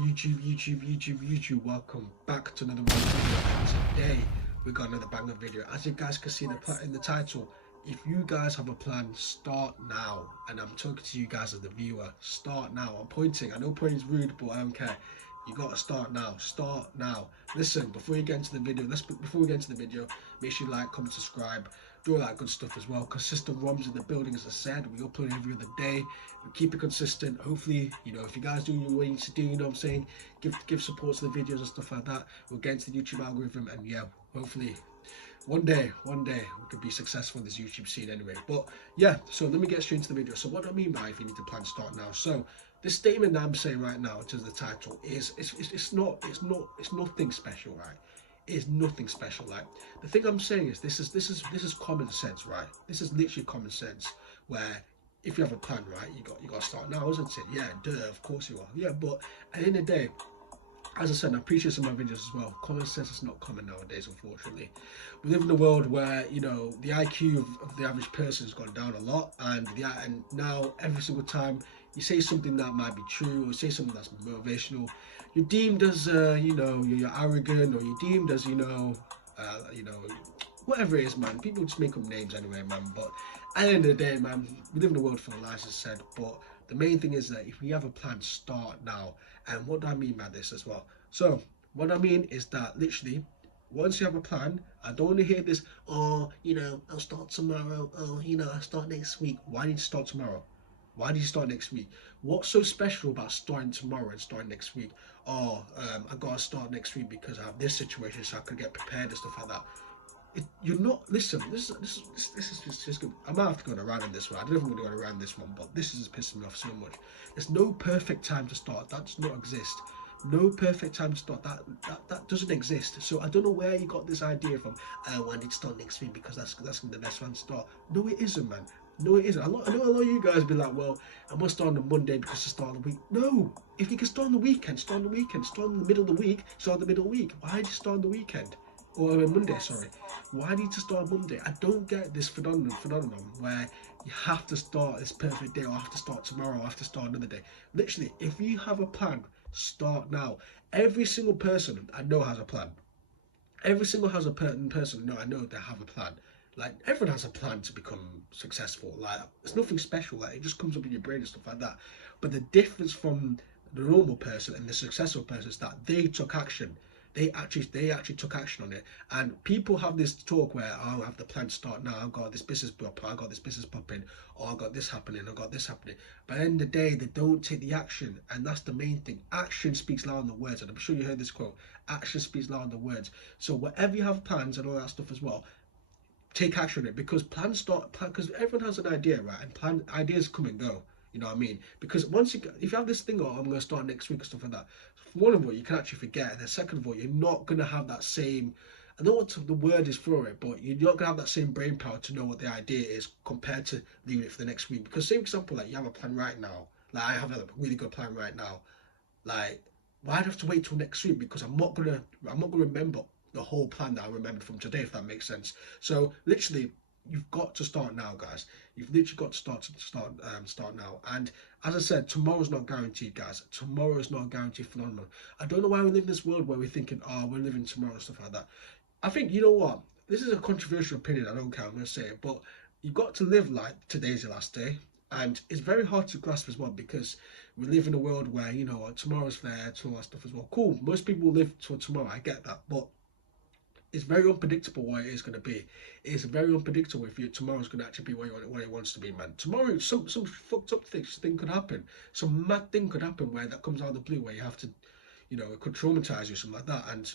YouTube, welcome back to another video. And today we got another banger video. As you guys can see in the title, if you guys have a plan, start now. And I'm talking to you guys as the viewer, start now. I'm pointing, I know pointing is rude, but I don't care. You gotta start now. Start now. Listen, before you get into the video, before we get into the video, make sure you like, comment, subscribe, do all that good stuff as well. Consistent ROMs in the building, as I said. We upload every other day. We keep it consistent. Hopefully, if you guys do what you need to do, you know what I'm saying, give support to the videos and stuff like that. We'll get into the YouTube algorithm, and yeah, hopefully one day we could be successful in this YouTube scene anyway. But yeah, so let me get straight into the video. So what do I mean by if you need to plan start now? So this statement that I'm saying right now, which is the title, is it's nothing special, right? It's nothing special. Like, the thing I'm saying is this is common sense, right? This is literally common sense, where if you have a plan, right, you got to start now, isn't it? Yeah, duh, of course you are. Yeah, but at the end of the day, as I said, I appreciate some of my videos as well. Common sense is not common nowadays, unfortunately. We live in a world where the IQ of the average person has gone down a lot, and now every single time you say something that might be true or say something that's motivational, you're deemed as you're arrogant, or you're deemed as whatever it is, man. People just make up names anyway, man. But at the end of the day, man, we live in a world full of lies, as I said. But the main thing is that if we have a plan, start now. And what do I mean by this as well? So what I mean is that literally, once you have a plan, I don't want to hear this, oh, I'll start tomorrow, oh, I'll start next week. Why need to start tomorrow? Why do you start next week? What's so special about starting tomorrow and starting next week? Oh, I gotta start next week because I have this situation, so I could get prepared and stuff like that. You're not. Listen, this is just good. I might have to go on a rant on this one. I don't know if I'm going to go on a rant on this one, but this is just pissing me off so much. There's no perfect time to start. That does not exist. No perfect time to start. That doesn't exist. So I don't know where you got this idea from. Oh, I need to start next week because that's the best one to start. No, it isn't, man. No, it isn't. I know a lot of you guys be like, well, I'm going to start on a Monday because it's the start of the week. No, if you can start on the weekend, start on the weekend. Start in the middle of the week, start in the middle of the week. Why did you start on the weekend? Or Monday, sorry. Why need to start Monday? I don't get this phenomenon where you have to start this perfect day, or I have to start tomorrow, or I have to start another day. Literally, if you have a plan, start now. Every single person I know has a plan. Every single has a person I know they have a plan. Like, everyone has a plan to become successful. Like, it's nothing special. Like, it just comes up in your brain and stuff like that. But the difference from the normal person and the successful person is that they took action. They actually took action on it. And people have this talk where, oh, I have the plan to start now. I've got this business popping, or I've got this happening, I've got this happening. But at the end of the day, they don't take the action, and that's the main thing. Action speaks louder than words, and I'm sure you heard this quote. Action speaks louder than words. So whatever you have plans and all that stuff as well, take action on it, because because everyone has an idea, right? And ideas come and go. You know what I mean? Because if you have this thing, oh, I'm going to start next week or stuff like that, one of all, you can actually forget, and then second of all, you're not going to have that same, I don't know what the word is for it, but you're not going to have that same brain power to know what the idea is compared to leaving it for the next week. Because, say for example, like, you have a plan right now, like I have a really good plan right now, like, why do I have to wait till next week? Because I'm not gonna remember the whole plan that I remembered from today, if that makes sense. So literally, you've got to start now, guys. You've literally got to start now. And as I said, tomorrow's not guaranteed, guys. Tomorrow is not a guaranteed phenomenon. I don't know why we live in this world where we're thinking, oh, we're living tomorrow and stuff like that. I think, you know what? This is a controversial opinion. I don't care. I'm gonna say it, but you've got to live like today's your last day. And it's very hard to grasp as well, because we live in a world where, tomorrow's there, all that stuff as well. Cool, most people will live till tomorrow, I get that, but it's very unpredictable what it is going to be. It's very unpredictable if tomorrow's going to actually be what it wants to be, man. Tomorrow, some fucked up thing could happen. Some mad thing could happen where that comes out of the blue, where you have to, it could traumatize you, something like that. And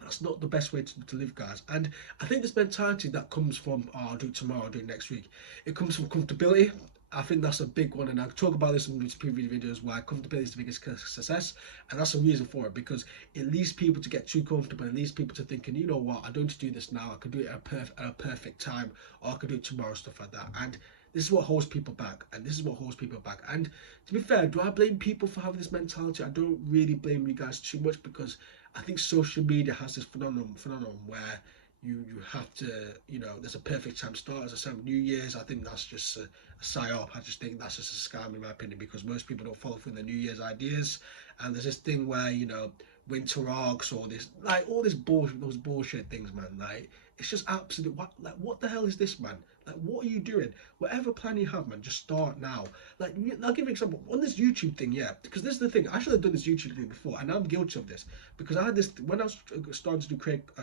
that's not the best way to live, guys. And I think this mentality that comes from, oh, I'll do it tomorrow, I'll do it next week, it comes from comfortability. I think that's a big one, and I talk about this in previous videos, why comfortability is the biggest success, and that's a reason for it, because it leads people to get too comfortable, and leads people to thinking, you know what, I don't need to do this now, I could do it at a perfect time, or I could do it tomorrow, stuff like that. And this is what holds people back, and this is what holds people back. And to be fair, do I blame people for having this mentality? I don't really blame you guys too much, because I think social media has this phenomenon where you have to, you know, there's a perfect time to start. As I said, New Year's, I think that's just a psyop. I just think that's just a scam in my opinion, because most people don't follow through the New Year's ideas. And there's this thing where, you know, winter arcs or this, like all this bullshit, those bullshit things, man. Like, it's just absolute, what the hell is this, man? Like, what are you doing? Whatever plan you have, man, just start now. Like, I'll give you an example on this YouTube thing, yeah, because this is the thing. I should have done this YouTube thing before, and I'm guilty of this, because I had this when I was starting to do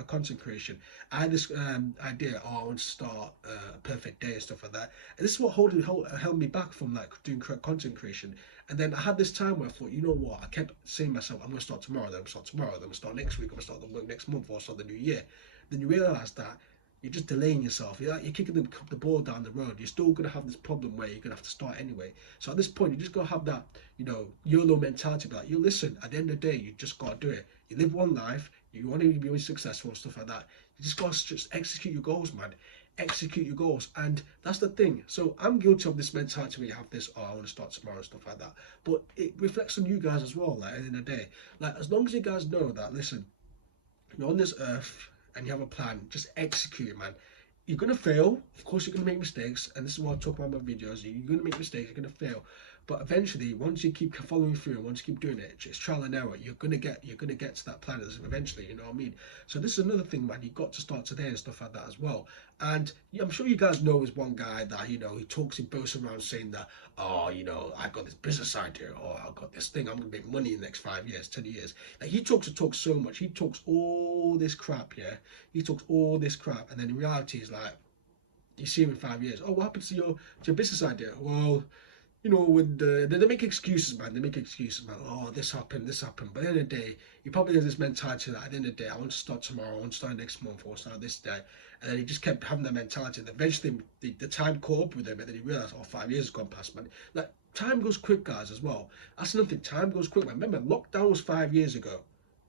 content creation. I had this idea, oh, I want to start a perfect day and stuff like that. And this is what held me back from like doing content creation. And then I had this time where I thought, you know what? I kept saying to myself, I'm going to start tomorrow, then I'm going to start tomorrow, then I'm going to start next week, I'm going to start the work next month, or start the new year. Then you realize that you're just delaying yourself. You're kicking the ball down the road. You're still going to have this problem where you're going to have to start anyway. So at this point, you just got to have that, you know, YOLO mentality. Like, you listen, at the end of the day, you just got to do it. You live one life. You want to be successful and stuff like that. You just got to just execute your goals, man. Execute your goals. And that's the thing. So I'm guilty of this mentality where you have this, oh, I want to start tomorrow and stuff like that. But it reflects on you guys as well, like, at the end of the day. Like, as long as you guys know that, listen, you're on this earth and you have a plan, just execute it, man. You're going to fail. Of course, you're going to make mistakes. And this is what I talk about in my videos. You're going to make mistakes. You're going to fail. But eventually, once you keep following through and once you keep doing it, it's trial and error. You're gonna get to that plan eventually. You know what I mean? So this is another thing, man. You got to start today and stuff like that as well. And I'm sure you guys know is one guy that, you know, he boasts around saying that, oh, you know, I've got this business idea, or I've got this thing, I'm gonna make money in the next 5 years, 10 years. Like, he talks so much. He talks all this crap, yeah. He talks all this crap, and then in reality, he's like, you see him in 5 years. Oh, what happens to your business idea? Well, you know, when they make excuses, man. They make excuses, man. Oh, this happened, this happened. But at the end of the day, he probably has this mentality that at the end of the day, I want to start tomorrow, I want to start next month, I want to start this day. And then he just kept having that mentality. And eventually, the time caught up with him, and then he realized, oh, 5 years has gone past, man. Like, time goes quick, guys, as well. That's another thing. Time goes quick, man. Remember, lockdown was 5 years ago.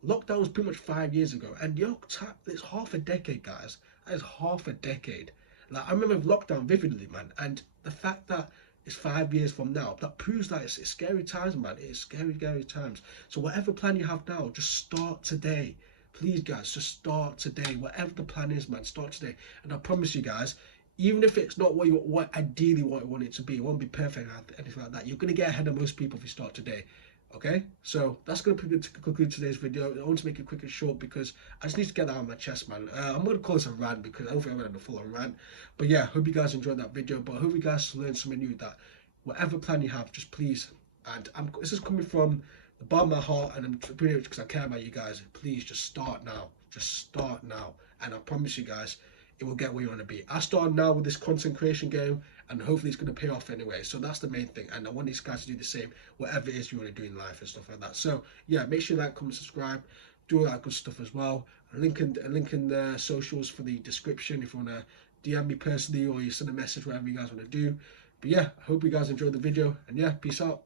Lockdown was pretty much 5 years ago. And it's half a decade, guys. That is half a decade. Like, I remember lockdown vividly, man. And the fact that it's 5 years from now, that proves that it's scary times, man. It's scary, scary times. So whatever plan you have now, just start today. Please, guys, just start today. Whatever the plan is, man, start today. And I promise you guys, even if it's not what ideally what you want it to be, it won't be perfect or anything like that. You're going to get ahead of most people if you start today. Okay, so that's going to conclude today's video. I want to make it quick and short because I just need to get that out of my chest, man. I'm going to call this a rant because I don't think I'm going to full on rant. But yeah, hope you guys enjoyed that video. But I hope you guys learned something new, that whatever plan you have, just please, and this is coming from the bottom of my heart, and I'm doing it because I care about you guys. Please just start now. Just start now. And I promise you guys, it will get where you want to be. I started now with this content creation game, and hopefully it's going to pay off anyway. So that's the main thing, and I want these guys to do the same, whatever it is you want to do in life and stuff like that. So yeah, make sure you like, comment, subscribe, do all that good stuff as well. A link in the socials for the description if you want to DM me personally, or you send a message, whatever you guys want to do. But yeah, I hope you guys enjoyed the video, and yeah, peace out.